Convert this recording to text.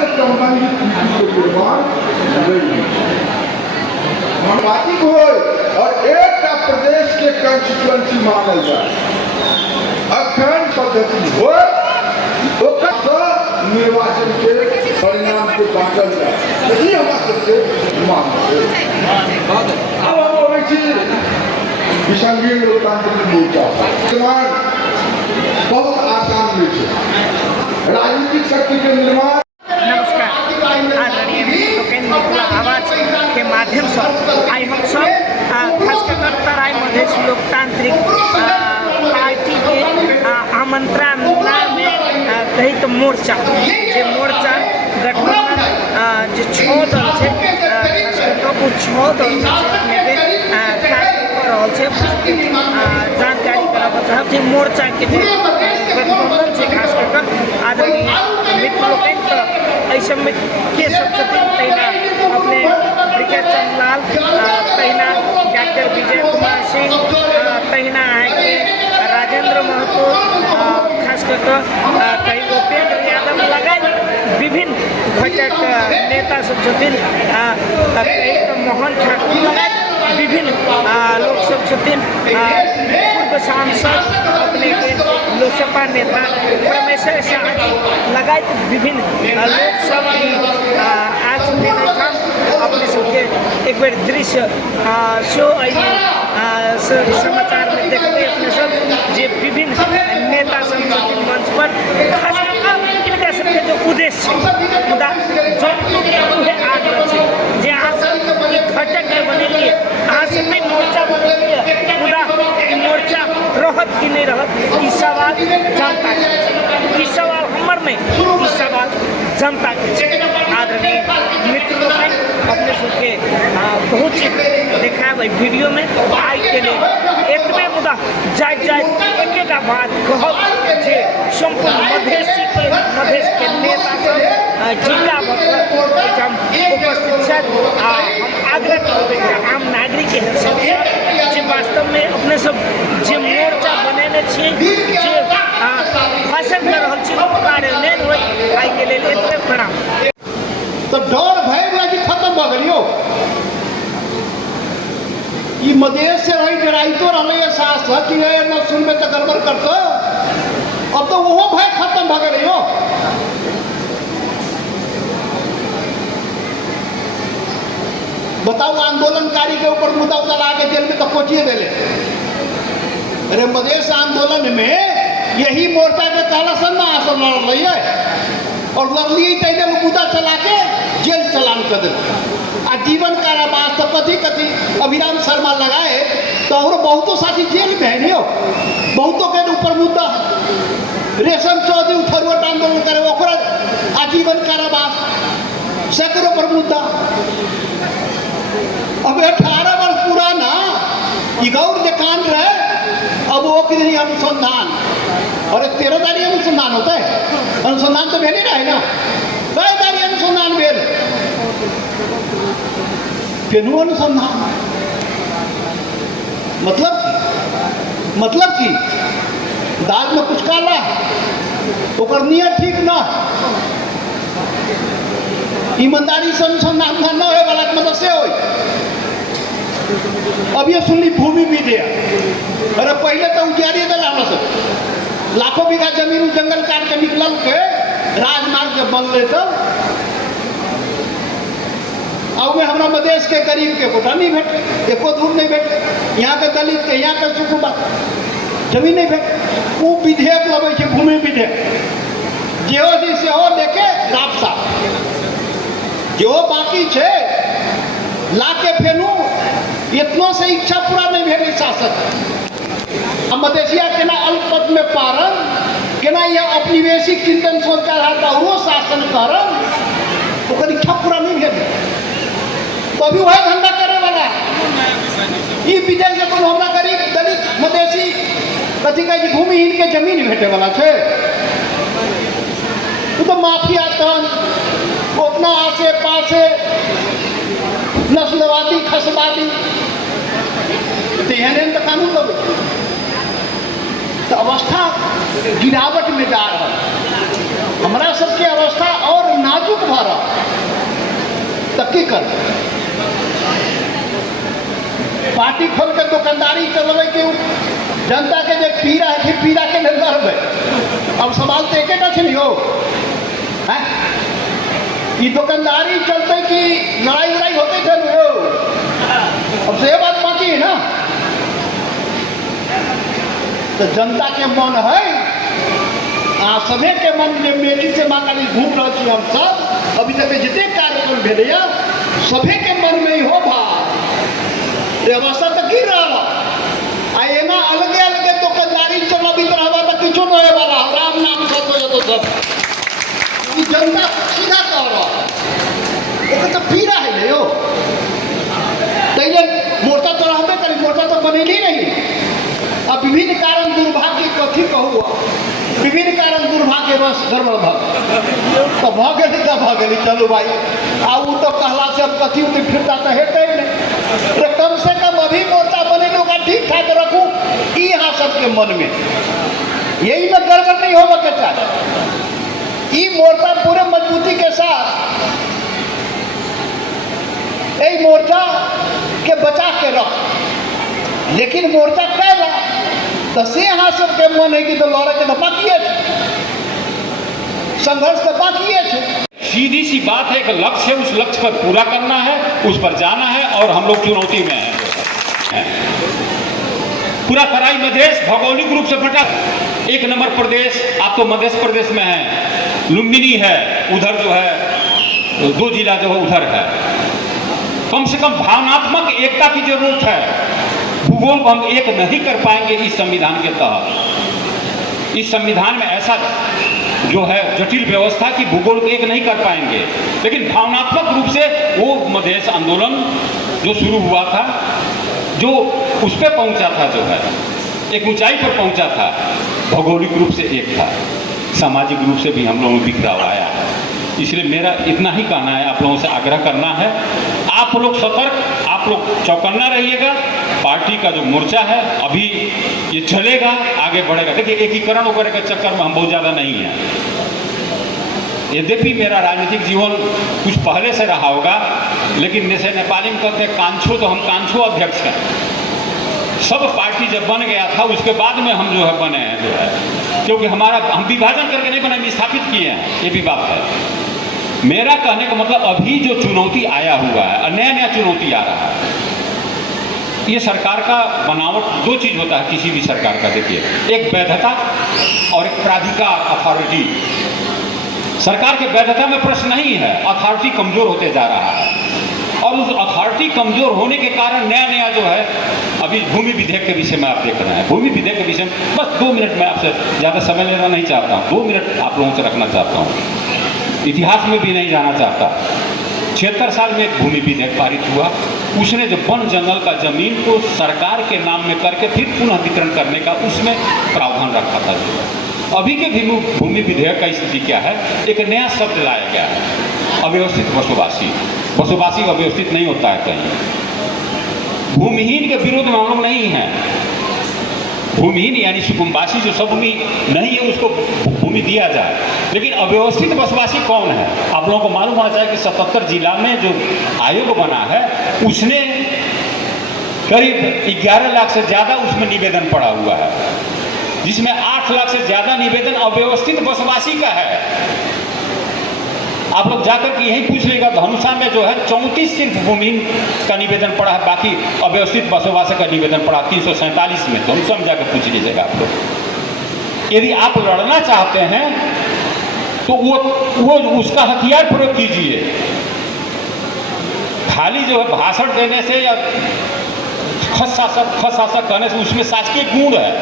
से संबंधित निर्माण सामाजिक हो और एक प्रदेश के कंस्टिट्यूएंसी मानल जाए, अखंड पद्धति हो तो निर्वाचन के परिणाम के बांटल जाए, यही हमारा सबसे मांग है। अब हम विसंघीय लोकतांत्रिक मोर्चा बहुत आसान में है राजनीतिक शक्ति के निर्माण। नमस्कार, आदरणीय लोकेन्द्र आवाज के माध्यम से आई हम सब खासकर तराई मधेश लोकतांत्रिक पार्टी के आमंत्रण में कही तो मोर्चा जे मोर्चा गठबंधन जो 6 दल है खासकर वो 6 दल जानकारी कराबत है मोर्चा के गठबंधन से खास कर आदरणीय मित्र लोग ऐसे में के सब तहिना अपने ब्रिगेड चंद्रलाल तहिना डॉक्टर विजय कुमार सिंह तहिना है कि राजेंद्र महतो खास कर कहीं उपेंद्र यादव लगाए विभिन्न घटक नेता सब कहीं तो मोहन ठाकुर लगाए विभिन्न लोग सब पूर्व सांसद अपने लोकसभा नेता परमेश्वर शाह लगाए विभिन्न लोग सब आज अपने सबके एक बार दृश्य शो समाचार में देखते अपने सब जे विभिन्न नेता संसदीय मंच पर खास इनका सबके जो उद्देश्य मुदा जो आग्रह है जे घटक बने लिए नहीं मोर्चा बने लिए मुदा मोर्चा रहत कि नहीं रहत ई सवाल जनता के सवाल हमर नहीं ई सवाल जनता के आदरणीय मित्र लोग अपने सबके बहुत चीज देखा वीडियो में आई के लिए एतबे मुदा जाए एक बात कहब जे संपूर्ण मधेश के नेता सब जिला उपस्थित है हम आग्रह करते आम नागरिक के हैसियत से वास्तव में अपने सब जे मोर्चा बनेने जे भाषण कर रहल छी कार्यान्वयन होय आई के लेल एतबे प्रणाम। तो डर भय लगी खत्म भ गेलियो ई मधेश से रही डराइतो रहले शासक कि न सुनबे तो गड़बड़ करतो, अब तो वो भय खत्म भ गेलियो। बताओ आंदोलनकारी के ऊपर मुद्दा उतारा के जेल में तो कोचिए देले। अरे मधेश आंदोलन में यही मोर्चा के काला सन्ना आसन लड़ रही है और लड़ली तैने मुद्दा चला के जेल चलान कर दे आजीवन कारावास तो कथी अभिराम शर्मा लगाए तो और बहुतों साथी जेल में है नहीं हो, बहुतों के ऊपर मुद्दा रेशम चौधरी उठरवट आंदोलन करे ओकरा आजीवन कारावास सैकड़ों पर मुद्दा। अब 18 वर्ष पुराना गौर जे कांड रहे अब वो कितनी अनुसंधान और 13 तारीख अनुसंधान होता है, अनुसंधान तो भेल ही रहे ना, कई तारीख अनुसंधान भेल केनू अनुसंधान मतलब कि दाल में कुछ काला ओकर नियत ठीक ना ईमानदारी से अनुसंधान न होए वाला मतलब से हो। अब ये सुन ली भूमि विधेयक, अरे पहले तो उजारिए दिला सब लाखों बीघा जमीन जंगल काट के निकल के राजमार्ग जब बनले तो अब में हमारा मधेश के गरीब के कोटा नहीं भेटे, एको दूर नहीं भेटे, यहाँ के दलित के यहाँ के सुकुबा जमीन नहीं भेटे। वो विधेयक लगे भूमि विधेयक जेहो जी से हो लेके राबसा जो बाकी छे लाके फेनू इतना से इच्छा पूरा नहीं भेल शासक मधेशिया केना अल्पपद में पारन केना यह औपनिवेशिक चिंतन सोच कर रहा था वो शासन करन ओकर इच्छा पूरा नहीं भेल तो अभी वह धंधा करे वाला ई विजय जे कोनो हमरा गरीब दलित मधेशी कथी कहे भूमिहीन के जमीन भेटे वाला छे तो माफिया तन अपना आसे पासे नस्लवादी खसवादी तेहन तो कानून लगे तो अवस्था गिरावट में जा रहा हमारा सबके अवस्था और नाजुक नाजुक भऽ रहल तऽ की करबै? पार्टी खोल के दुकानदारी चलबै कि जनता के जो पीड़ा है कि पीड़ा के लेल लड़बै? अब सवाल तो एकेटा छै ने यौ, हैं? ई दुकानदारी चलते कि लड़ाई उड़ाई होते थे यौ? अब से बात बाकी है ना। तो जनता के मन है आ सभे के मन में मेली से माँ काली घूम रहे छी हम सब, अभी तक जितने कार्यक्रम भेले सभे के मन में इहो भाव अवस्था तो गिर रहा आ एना अलगे अलगे दुकानदारी चलबित रहबा तो किछो न होए वाला, राम नाम सत हो तो सब ई जनता सीधा कह रहा एक तो पीड़ा है ले यो तैले मोर्चा तो रहबे करी, मोर्चा तो बनेली नहीं। अब विभिन्न कारण दुर्भाग्य कथी कहू, विभिन्न कारण दुर्भाग्य बस गड़बड़ तो भ गेली चलू भाई आ उ तो कहला से अब कथी उठी फिरता तो हेतै नहीं, तो कम से कम अभी मोर्चा बनेलो का ठीक ठाक रखू ई यहाँ सबके मन में, यही में गड़बड़ नहीं होगा के चाहिए। ई मोर्चा पूरे मजबूती के साथ यही मोर्चा के बचा के रख, लेकिन मोर्चा कैला तो से यहाँ सबके मन है कि तो लड़े के तो बाकी है, संघर्ष तो बाकी है। सीधी सी बात है, एक लक्ष्य है, उस लक्ष्य पर पूरा करना है, उस पर जाना है और हम लोग चुनौती में हैं। पूरा तराई मधेश भौगोलिक रूप से बटा, एक नंबर प्रदेश आप तो मध्य प्रदेश में है, लुम्बिनी है, उधर जो है 2 जिला जो है उधर है। कम से कम भावनात्मक एकता की जरूरत है। भूगोल को हम एक नहीं कर पाएंगे इस संविधान के तहत। इस संविधान में ऐसा जो है जटिल व्यवस्था की भूगोल को एक नहीं कर पाएंगे, लेकिन भावनात्मक रूप से वो मधेश आंदोलन जो शुरू हुआ था, जो उस पर पहुंचा था, जो है एक ऊंचाई पर पहुंचा था, भौगोलिक रूप से एक था, सामाजिक रूप से भी हम लोगों को बिखराव आया। इसलिए मेरा इतना ही कहना है, आप लोगों से आग्रह करना है, आप लोग सतर्क, आप लोग चौकन्ना रहिएगा। पार्टी का जो मोर्चा है अभी ये चलेगा, आगे बढ़ेगा। देखिए एकीकरण वगैरह के चक्कर में हम बहुत ज़्यादा नहीं हैं। यद्यपि मेरा राजनीतिक जीवन कुछ पहले से रहा होगा, लेकिन जैसे नेपाली में कहते हैं कांछो, तो हम कांछो अध्यक्ष हैं। सब पार्टी जब बन गया था उसके बाद में हम जो है बने हैं, जो है क्योंकि हम विभाजन करके नहीं बने, स्थापित किए हैं, ये भी बात है। मेरा कहने का मतलब अभी जो चुनौती आया हुआ है, नया नया चुनौती आ रहा है, ये सरकार का बनावट 2 चीज़ होता है किसी भी सरकार का। देखिए, एक वैधता और एक प्राधिकार, अथॉरिटी। सरकार के वैधता में प्रश्न नहीं है, अथॉरिटी कमजोर होते जा रहा है और उस अथॉरिटी कमजोर होने के कारण नया नया जो है, अभी भूमि विधेयक के विषय में आप देख रहे हैं। भूमि विधेयक के विषय में बस 2 मिनट में आपसे ज़्यादा समय लेना नहीं चाहता हूँ, 2 मिनट आप लोगों से रखना चाहता हूँ। इतिहास में भी नहीं जाना चाहता। 76 साल में एक भूमि विधेयक पारित हुआ, उसने जो वन जंगल का जमीन को सरकार के नाम में करके फिर पुनः वितरण करने का उसमें प्रावधान रखा था। अभी के भी भूमि विधेयक का स्थिति क्या है, एक नया शब्द लाया गया है, अव्यवस्थित बसोबासी। बसोबासी अव्यवस्थित नहीं होता है कहीं। भूमिहीन के विरोध में हम लोग नहीं हैं। भूमिहीन यानी सुकुम्बासी जो सब भूमि नहीं है उसको भूमि दिया जाए, लेकिन अव्यवस्थित बसवासी कौन है? आप लोगों को मालूम होना चाहिए कि 77 जिला में जो आयोग बना है उसने करीब 11 लाख से ज़्यादा उसमें निवेदन पड़ा हुआ है, जिसमें 8 लाख से ज़्यादा निवेदन अव्यवस्थित बसवासी का है। आप लोग जाकर के यही पूछ लेगा, धनुषा में जो है 34 सिर्फ भूमि का निवेदन पड़ा है, बाकी अव्यवस्थित बसोबासी का निवेदन पड़ा 347 में। धनुषा में जाकर पूछ लीजिएगा आप लोग। यदि आप लड़ना चाहते हैं तो वो उसका हथियार प्रयोग कीजिए। खाली जो है भाषण देने से या खस शासक कहने से उसमें शासकीय गुण है,